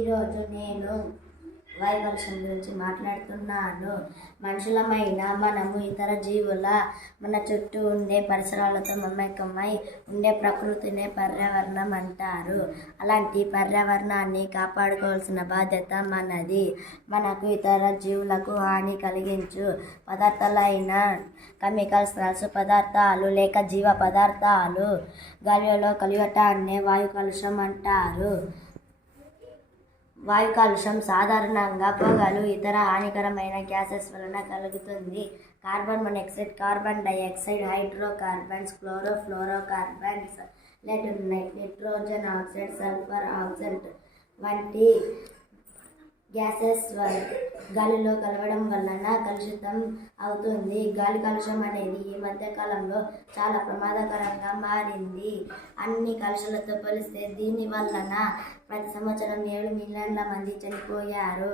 ఈరోజు నేను వాయు కాలుష్యం గురించి మాట్లాడుతున్నాను. మనుషులమైన మనము ఇతర జీవుల మన చుట్టూ ఉండే పరిసరాలతో మమేకమై ఉండే ప్రకృతినే పర్యావరణం అంటారు. అలాంటి పర్యావరణాన్ని కాపాడుకోవాల్సిన బాధ్యత మనది. మనకు ఇతర జీవులకు హాని కలిగించు పదార్థాలైన కెమికల్స్, రసాయన పదార్థాలు లేక జీవ పదార్థాలు గాలిలో కలవటాన్నే వాయు కాలుష్యం అంటారు. వాయు కాలుష్యం సాధారణంగా పొగలు, ఇతర హానికరమైన గ్యాసెస్ వలన కలుగుతుంది. Carbon monoxide, carbon dioxide, hydrocarbons, chlorofluorocarbons, nitrogen oxide, sulphur oxide వంటి గ్యాసెస్ గాలిలో కలవడం వలన కలుషితం అవుతుంది. గాలి కాలుష్యం అనేది ఈ మధ్య కాలంలో చాలా ప్రమాదకరంగా మారింది. అన్ని కాలుష్యాలతో పోలిస్తే దీని వలన ప్రతి సంవత్సరం 7 మిలియన్ల మంది చనిపోయారు.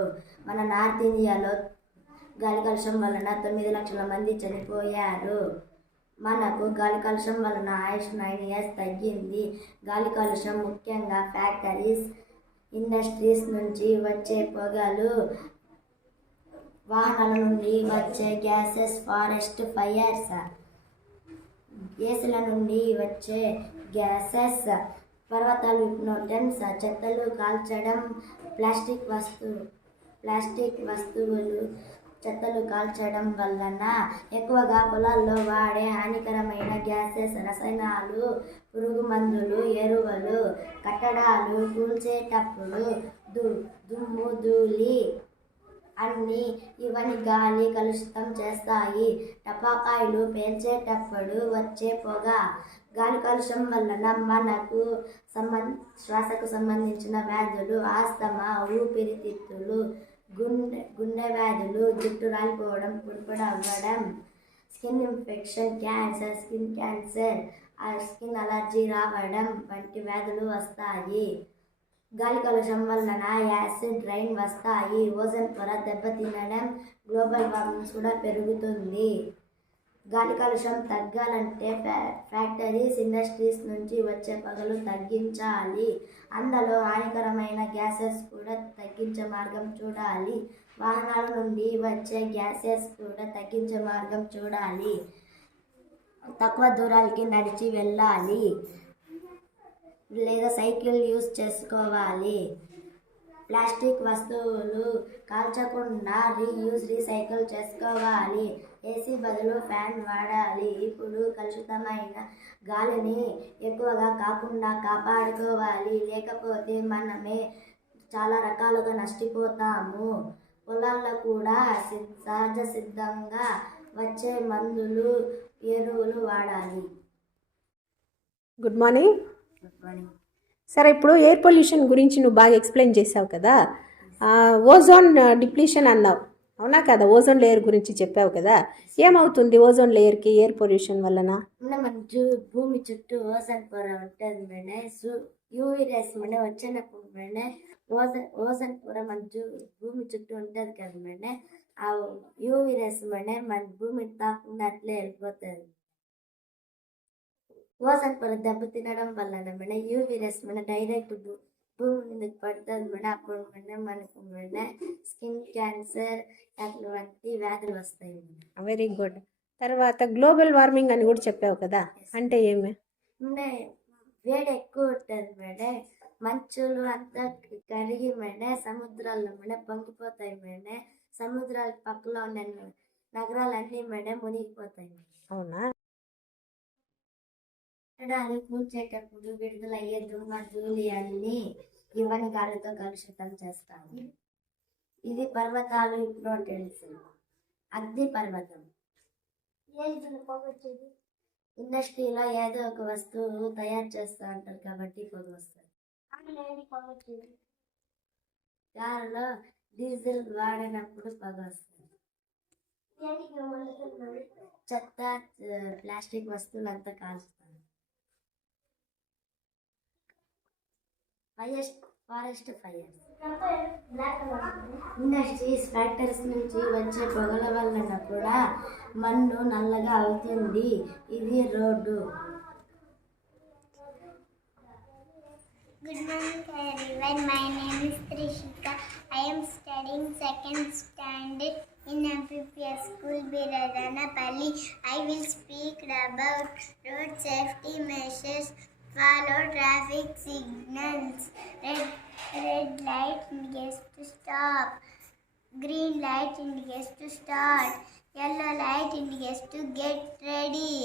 మన నార్త్ ఇండియాలో గాలి కాలుష్యం వలన 9 లక్షల మంది చనిపోయారు. మనకు గాలి కాలుష్యం వలన ఆయుష్ 9 years తగ్గింది. గాలి కాలుష్యం ముఖ్యంగా ఫ్యాక్టరీస్, ఇండస్ట్రీస్ నుంచి వచ్చే పొగలు, వాహనాల నుండి వచ్చే గ్యాసెస్, ఫారెస్ట్ ఫైర్స్, ఏసీల నుండి వచ్చే గ్యాసెస్, పర్వతాలు విప్నోటన్స్, చెత్తలు కాల్చడం, ప్లాస్టిక్ వస్తువులు చెత్తలు కాల్చడం వలన ఎక్కువగా పొలాల్లో వాడే హానికరమైన గ్యాసెస్, రసాయనాలు, పురుగు మందులు, ఎరువులు, కట్టడాలు కూల్చేటప్పుడు దుమ్ము, ధూళి అన్నీ ఇవన్నీ గాలి కలుషితం చేస్తాయి. టపాకాయలు పేల్చేటప్పుడు వచ్చే పొగ. గాలి కాలుష్యం వలన మనకు శ్వాసకు సంబంధించిన వ్యాధులు, ఆస్తమా, ఊపిరితిత్తులు, గుండె వ్యాధులు, జుట్టు రాలిపోవడం, పుడిపడవ్వడం, skin infection, skin cancer, skin allergy రావడం వంటి వ్యాధులు వస్తాయి. గాలి కాలుష్యం వలన యాసిడ్ రైన్ వస్తాయి. ఓజోన్ పొర దెబ్బతినడం, గ్లోబల్ వార్మింగ్ కూడా పెరుగుతుంది. గాలి కాలుష్యం తగ్గాలంటే ఫ్యాక్టరీస్, ఇండస్ట్రీస్ నుంచి వచ్చే పొగలు తగ్గించాలి. అందులో హానికరమైన గ్యాసెస్ కూడా తగ్గించే మార్గం చూడాలి. వాహనాల నుండి వచ్చే గ్యాసెస్ కూడా తగ్గించే మార్గం చూడాలి. తక్కువ దూరాలకి నడిచి వెళ్ళాలి లేదా సైకిల్ యూజ్ చేసుకోవాలి. ప్లాస్టిక్ వస్తువులు కాల్చకుండా రీసైకిల్ చేసుకోవాలి. ఏసీ బదులు ఫ్యాన్ వాడాలి. ఇప్పుడు కలుషితమైన గాలిని ఎక్కువగా కాకుండా కాపాడుకోవాలి. లేకపోతే మనమే చాలా రకాలుగా నష్టపోతాము. పొలాల్లో కూడా సహజ సిద్ధంగా వచ్చే మందులు, ఎరువులు వాడాలి. Good morning. సరే, ఇప్పుడు ఎయిర్ పొల్యూషన్ గురించి నువ్వు బాగా ఎక్స్ప్లెయిన్ చేసావు కదా. ఓజోన్ డిప్లీషన్ అన్నావు, అవునా కదా? ఓజోన్ లేయర్ గురించి చెప్పావు కదా. ఏమవుతుంది ఓజోన్ లేయర్కి ఎయిర్ పొల్యూషన్ వలన? మన భూమి చుట్టూ ఓజోన్ పొర ఉంటుంది మేడం. యూవీ రేస్ మేడం వచ్చినప్పుడు మేడం ఓజోన్ పొర మన భూమి చుట్టూ ఉంటుంది కదా మేడం. ఆ యూవీ రేస్ మేడం మన భూమిని తాకుండా అట్లే వెళ్ళిపోతుంది. ఓజోన్ పొర దెబ్బతినడం వలన madam UV rays madam direct భూమి మీదకి పడుతుంది మేడం. అప్పుడు మేడం మనకు మేడం స్కిన్ క్యాన్సర్ అటువంటి వ్యాధులు వస్తాయి. Very good. తర్వాత గ్లోబల్ వార్మింగ్ అని కూడా చెప్పావు కదా, అంటే ఏమి? వేడి ఎక్కువ ఉంటుంది మేడం. మంచులు అంతా కరిగి మేడం సముద్రాల్లో మేడం పొంగిపోతాయి మేడం. సముద్రాల పక్కలో ఉన్న నగరాలన్నీ మేడం మునిగిపోతాయి. అవునా? కట్టడాలు కూల్చేటప్పుడు విడుదలయ్యే దుమ్మ, ధూళి అన్ని ఇవన్నీ గాలితో కలుషితం చేస్తాయి. ఇది పర్వతాలు ఇంపార్టెన్స్. అగ్ని పర్వతం. ఇండస్ట్రీలో ఏదో ఒక వస్తువు తయారు చేస్తూ ఉంటారు కాబట్టి పొగ వస్తుంది. కారులో డీజిల్ వాడినప్పుడు పొగ వస్తుంది. చెత్త ప్లాస్టిక్ వస్తువులంతా కాల్చుతారు. Forest fire. ఇండస్ట్రీస్ ఫ్యాక్టరీస్ నుంచి వచ్చే పొగల వలన కూడా మన్ను నల్లగా అవుతుంది. ఇది road. Good morning everyone. My name is Trishika. I am studying second standard in MPPS School Biradanapalli. I will speak about road safety measures. Follow traffic signals. Red light indicates to stop. Green light indicates to start. Yellow light indicates to get ready.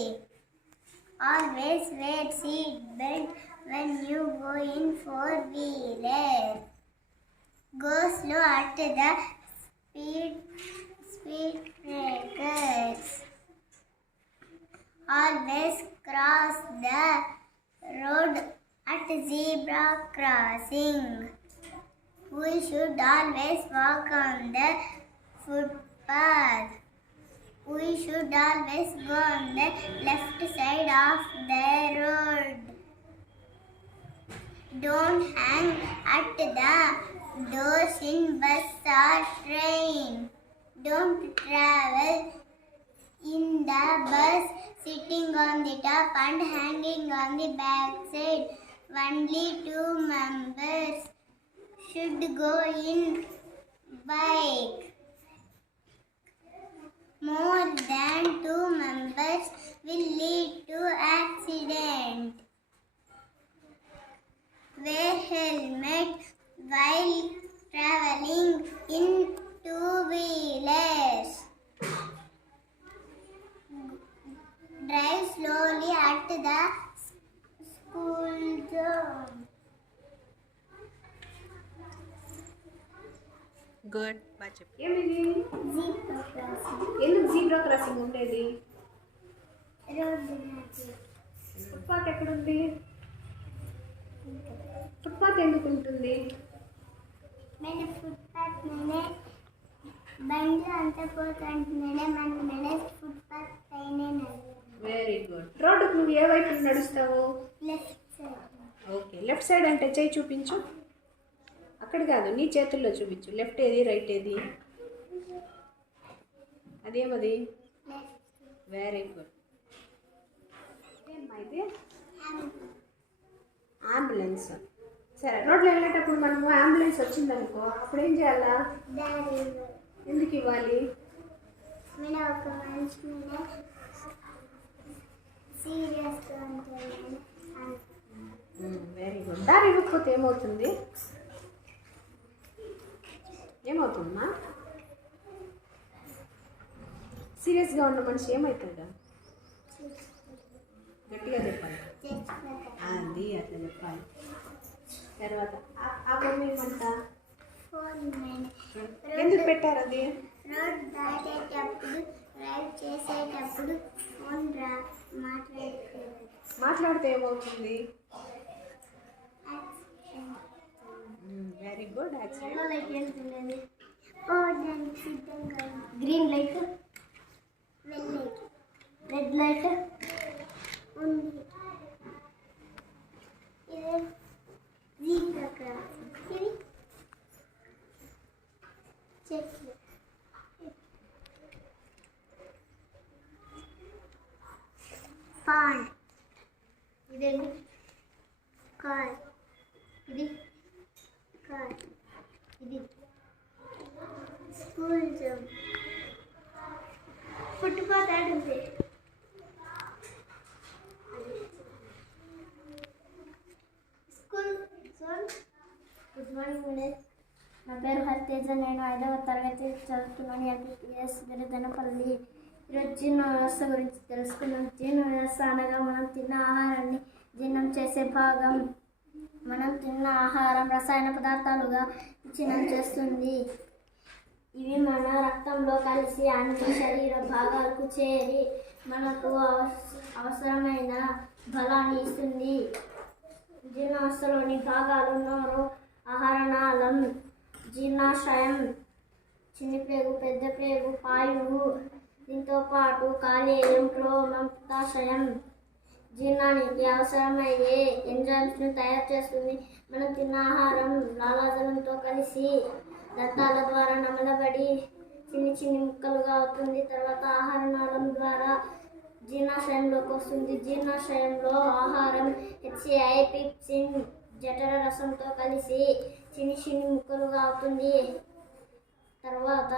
Always wear seat belt when you go in four-wheeler. Go slow at the speed breakers. Always cross the road at zebra crossing. We should always walk on the footpath. We should always go on the left side of the road. Don't hang at the doors in bus or train. Don't travel in the bus sitting on the top and hanging on the back side. Only 2 members should go in bike. More than 2 members will lead to accident. Wear helmet while traveling in two-wheelers. Drive slowly at the school zone. Good బాగా చెప్పు. ఏమిది? Zebra crossing. ఎందుకు zebra crossing ఉండేది? Road energy. Footpath ఎక్కడుంది? Footpath ఎందుకు ఉంటుంది? మన footpath మీద బండ్లు అంతా పోతుంటున్నాడే మన మీద ఫుట్పాత్ పైన వెరీ గుడ్. రోడ్డుకు నువ్వు ఏ వైపు నడుస్తావు? Left side. Okay, left side అంటే చేయి చూపించు. అక్కడ కాదు, నీ చేతుల్లో చూపించు. లెఫ్ట్ ఏది, రైట్ ఏది? అదేమది? లెఫ్ట్. Very good. ఏమ్మా ఇది? అంబులెన్స్. సరే, రోడ్లో వెళ్ళేటప్పుడు మనము అంబులెన్స్ వచ్చిందనుకో, అప్పుడు ఏం చేయాలా? దారి ఎందుకు ఇవ్వాలి? మీద ఒక మనిషి మీద సీరియస్గా ఉంటుంది. Very good. దారి ఇవ్వకపోతే ఏమవుతుంది? ఏమవుతుందమ్మా? సీరియస్గా ఉన్న మనిషి ఏమవుతుందా? గట్టిగా చెప్పాలి. అది అట్లా చెప్పాలి. తర్వాత ఆ బొమ్మ ఏమంటా? ఎందుకు పెట్టారు అది? రోడ్ దాటేటప్పుడు డ్రైవ్ చేసేటప్పుడు ఫోన్ మాట్లాడితే ఏమవుతుంది? Very good. యాక్సిడెంట్. దానికి సిద్ధంగా గ్రీన్ లైట్, వెళ్ళేది రెడ్ లైట్ ఉంది. ఇది జీబ్రా క్రాసింగ్. ఇది చెట్లు. పాండ్. ఇదేంటి? కార్. ఇది కార్. ఇది స్కూల్ జోన్. ఫుట్పాత్ ఆడుంది. School zone. Good morning village. నా పేరు హరితేజ. నేను 5వ తరగతి చదువుతున్నాను. ఎంపీపీఎస్ గిరిజనపల్లి. ఈరోజు జీర్ణ వ్యవస్థ గురించి తెలుసుకుందాం. జీర్ణ వ్యవస్థ అనగా మనం తిన్న ఆహారాన్ని జీర్ణం చేసే భాగం. మనం తిన్న ఆహారం రసాయన పదార్థాలుగా విచ్ఛిన్నం చేస్తుంది. ఇవి మన రక్తంలో కలిసి అన్ని శరీర భాగాలకు చేరి మనకు అవసరమైన బలాన్ని ఇస్తుంది. జీర్ణావస్థలోని భాగాలు నోరు, ఆహారనాళం, జీర్ణాశయం, చిన్నప్రేగు, పెద్ద ప్రేగు, పాయువు, దీంతో పాటు కాలేయం, క్లోమం, పిత్తాశయం జీర్ణానికి అవసరమయ్యే ఎంజైమ్స్ను తయారు చేస్తుంది. మనం తిన్న ఆహారం లాలాజలంతో కలిసి దంతాల ద్వారా నమలబడి చిన్ని ముక్కలుగా అవుతుంది. తర్వాత ఆహార నాళం ద్వారా జీర్ణాశయంలోకి వస్తుంది. జీర్ణాశయంలో ఆహారం హెచ్సిఐ, పిప్సిన్, జఠర రసంతో కలిసి చిన్ని ముక్కలుగా అవుతుంది. తర్వాత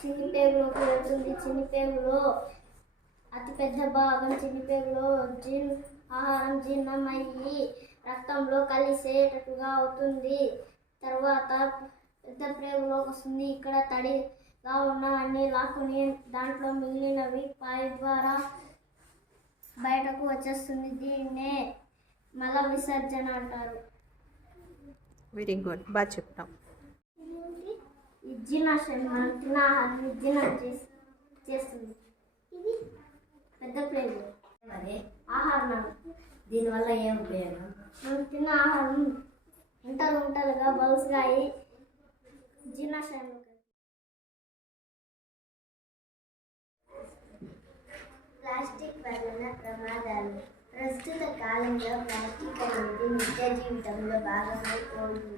చిన్ని పేగులోకి వెళ్తుంది. చిన్ని పేగులో అతిపెద్ద భాగం చిన్ని పేగులో ఆహారం జీర్ణమయ్యి రక్తంలో కలిసేటట్టుగా అవుతుంది. తర్వాత పెద్ద ప్రేగులోకి వస్తుంది. ఇక్కడ తడిగా ఉన్న అన్ని లాక్కుని దాంట్లో మిగిలినవి పాయ ద్వారా బయటకు వచ్చేస్తుంది. దీన్నే మల విసర్జన అంటారు. వెరీ గుడ్, బాగా చెప్తాం. ఈ జీర్ణాశయం మనం తిన్న ఆహారాన్ని జీర్ణం చేస్తుంది. ఇది పెద్ద ప్రేగు. మరి ఆహారం దీనివల్ల ఏం ఉపయోగం? మనం తిన్న ఆహారం ఉంటలుగా బల్స్గా అయి జీర్ణాశయంలో ప్లాస్టిక్ వలన ప్రమాదాలు. ప్రస్తుత కాలంలో ప్లాస్టిక్ అనేది నిత్య జీవితంలో భాగమైపోతుంది.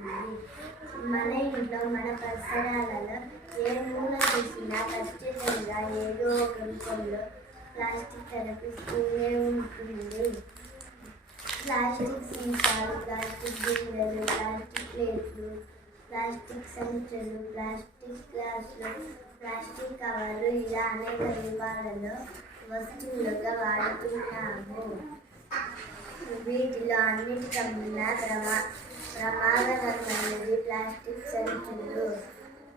మన ఇంట్లో, మన పరిసరాలలో ఏ మూల చూసినా ఖచ్చితంగా ఏదో ఒక రూపంలో ప్లాస్టిక్ కనిపిస్తూనే ఉంటుంది. ప్లాస్టిక్ సీసాలు, ప్లాస్టిక్ గిన్నెలు, ప్లాస్టిక్ ప్లేట్లు, ప్లాస్టిక్ సంచులు, ప్లాస్టిక్ గ్లాసులు, ప్లాస్టిక్ కవర్లు ఇలా అనేక రూపాలలో వస్తువులుగా వాడుతున్నాము. వీటిలో అన్నిటికన్నా ప్రమాదకరమైనది ప్లాస్టిక్ సంచులు.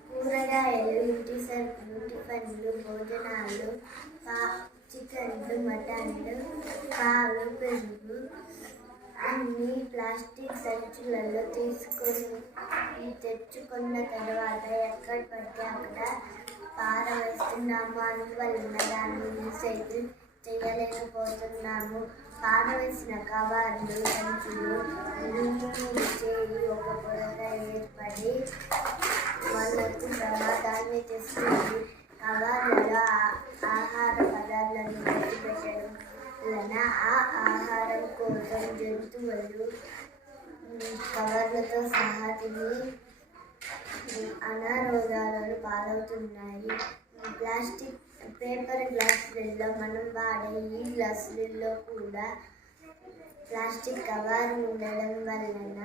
కూరగాయలు, ఇంటి సరుకులు, టిఫిన్లు, భోజనాలు, చికెన్లు, మటన్లు, పాలు, పెరుగు అన్నీ ప్లాస్టిక్ సంచులలో తెచ్చుకున్న తర్వాత ఎక్కడ పడితే అక్కడ పారవేస్తున్నాము. అందువలన దాన్ని రీసైకిల్ చేయలేకపోతున్నాము. పారవేసిన కవర్లు, సంచులు చేరి ఒక పొరగా ఏర్పడి వాళ్ళకు ప్రమాదాన్ని తెస్తుంది. కవర్లలో ఆహార పదార్థాలను పెట్టడం వలన ఆ ఆహారం కోసం జంతువులు కవర్లతో సహా తిని అనారోగ్యాలను పాలవుతున్నాయి. ప్లాస్టిక్ పేపర్ గ్లాసులలో మనం వాడే ఈ గ్లాసులలో కూడా ప్లాస్టిక్ కవర్ ఉండడం వలన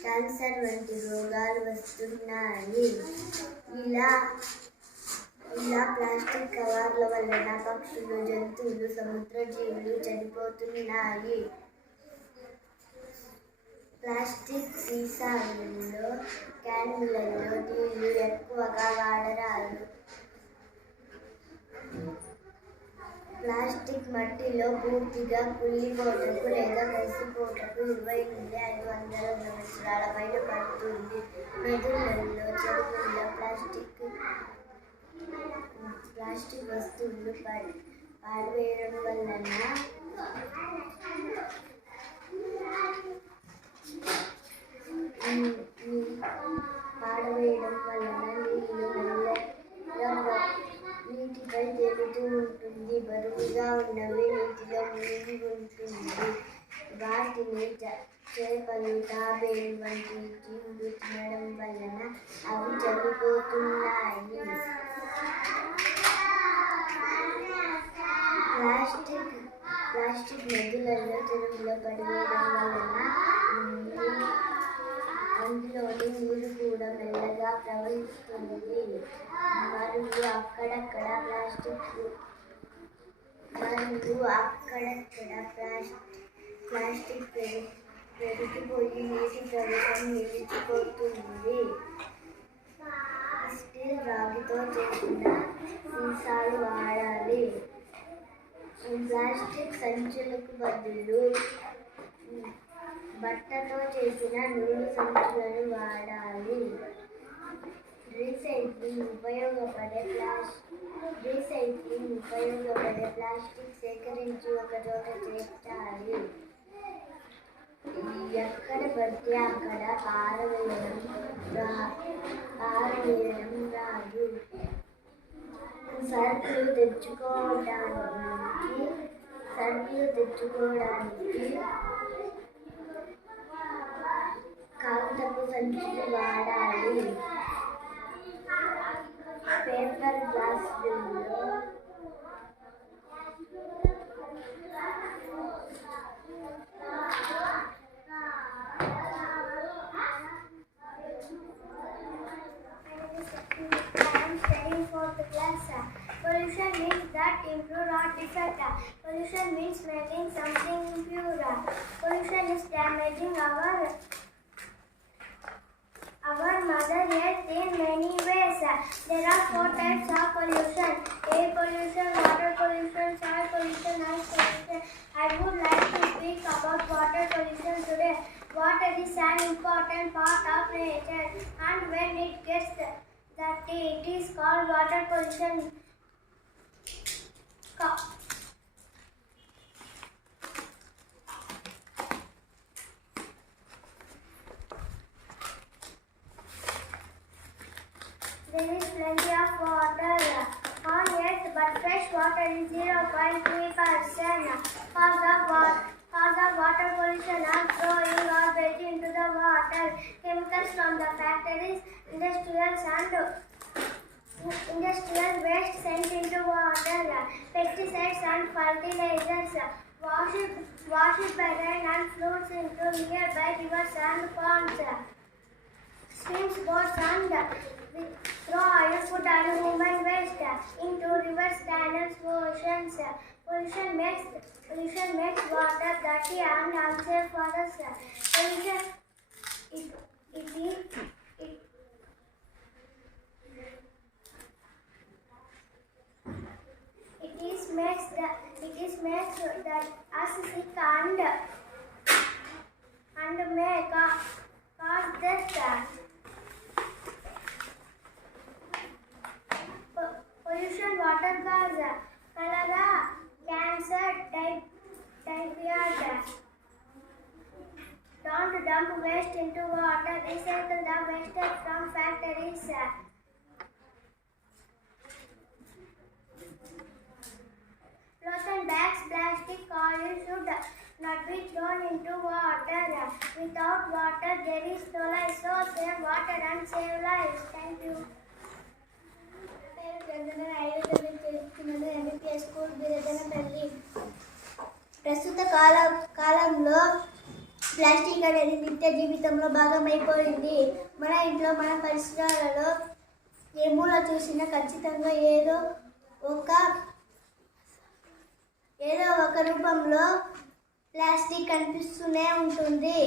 క్యాన్సర్ వంటి రోగాలు వస్తున్నాయి. ఇలా ప్లాస్టిక్ కవర్ల వలన పక్షులు, జంతువులు, సముద్ర జీవులు చనిపోతున్నాయి. ప్లాస్టిక్ సీసాలలో, క్యాన్లలో నీళ్లు ఎక్కువగా వాడరాదు. ప్లాస్టిక్ మట్టిలో పూర్తిగా కుళ్ళిపోటకు లేదా కలిసిపోటకు 20 నుండి 500 సంవత్సరాల పైన పడుతుంది. నదులలో, చెరువుల్లో ప్లాస్టిక్ వస్తువులు పారవేయడం వలన నీటిపై తేలుతూ ఉంటుంది. బరువుగా ఉన్నవి నీటిలో మునిగి ఉంటుంది. వాటిని చేపలు, తాబేలు వంటి జీవులు తినడం వలన అవి చనిపోతున్నాయి. ప్లాస్టిక్ నదులలో, చెరువులో పడివేయడం వలన అందులోని నీరు కూడా మెల్లగా ప్రవహిస్తుంది. మరియు అక్కడక్కడ ప్లాస్టిక్ పెరిగిపోయి నీటి ప్రవేశం నిలిచిపోతుంది. స్టీల్, రాగితో చేసిన సీసాలు వాడాలి. ప్లాస్టిక్ సంచులకు బదులు బట్టతో చేసిన నూలు సంచులను వాడాలి. రీసైక్లింగ్ ఉపయోగపడే ప్లాస్టిక్ సేకరించి ఒక చోట చేర్చాలి. ఎక్కడ పడితే అక్కడ పారవేయడం రాదు. సరుకులు తెచ్చుకోవడానికి కాగితపు సంచులు వాడాలి. పేపర్ గ్లాసుల్లో Pollution means that impure or defect. Pollution means making something impure. Pollution is damaging our mother earth in many ways. There are 4 types of pollution: air pollution, water pollution, soil pollution, noise pollution. I would like to speak about water pollution today. Water is an important part of nature, and when it gets dirty, it is called water pollution. There is plenty of water on earth, but fresh water is 0.3%. Cause of water pollution are throwing garbage into the water, chemicals from the factories, industrial waste sent into water, pesticides and fertilizers, washed by rain and floods into nearby rivers and ponds. Streams, boats and throw oil, food and human waste into rivers, canals, oceans. Pollution makes water dirty and unsafe for us. Pollution makes that us sick and may cause death. Pollution water cause cholera, cancer, diarrhea. Don't dump waste into water. Recycle the waste from factories. Clothes and bags, plastic, oil should not be thrown into water. Without water, there is no life. So save water and save lives. Thank you. MPS school Biradanapalli. ప్రస్తుత కాలంలో plastic అనేది నిత్య జీవితంలో భాగమైపోయింది. మన ఇంట్లో, మన పరిసరాలలో ఏ మూల చూసినా ఖచ్చితంగా ఏదో ఒక రూపంలో ప్లాస్టిక్ కనిపిస్తూనే ఉంటుంది.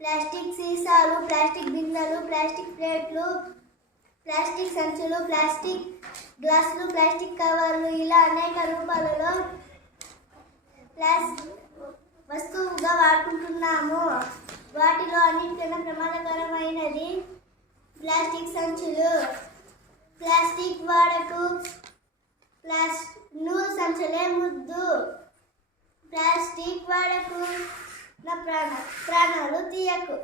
ప్లాస్టిక్ సీసాలు, ప్లాస్టిక్ బిందెలు, ప్లాస్టిక్ ప్లేట్లు, ప్లాస్టిక్ సంచులు, ప్లాస్టిక్ గ్లాసులు, ప్లాస్టిక్ కవర్లు, ఇలా అనేక రూపాలలో వస్తువుగా వాడుకుంటున్నాము. వాటిలో అన్నింటికన్నా ప్రమాదకరమైనది ప్లాస్టిక్ సంచులు. ప్లాస్టిక్ వాడకు, నూలు సంచులే ముద్దు. ప్లాస్టిక్ వాడకు, నా ప్రాణాలు తీయకు.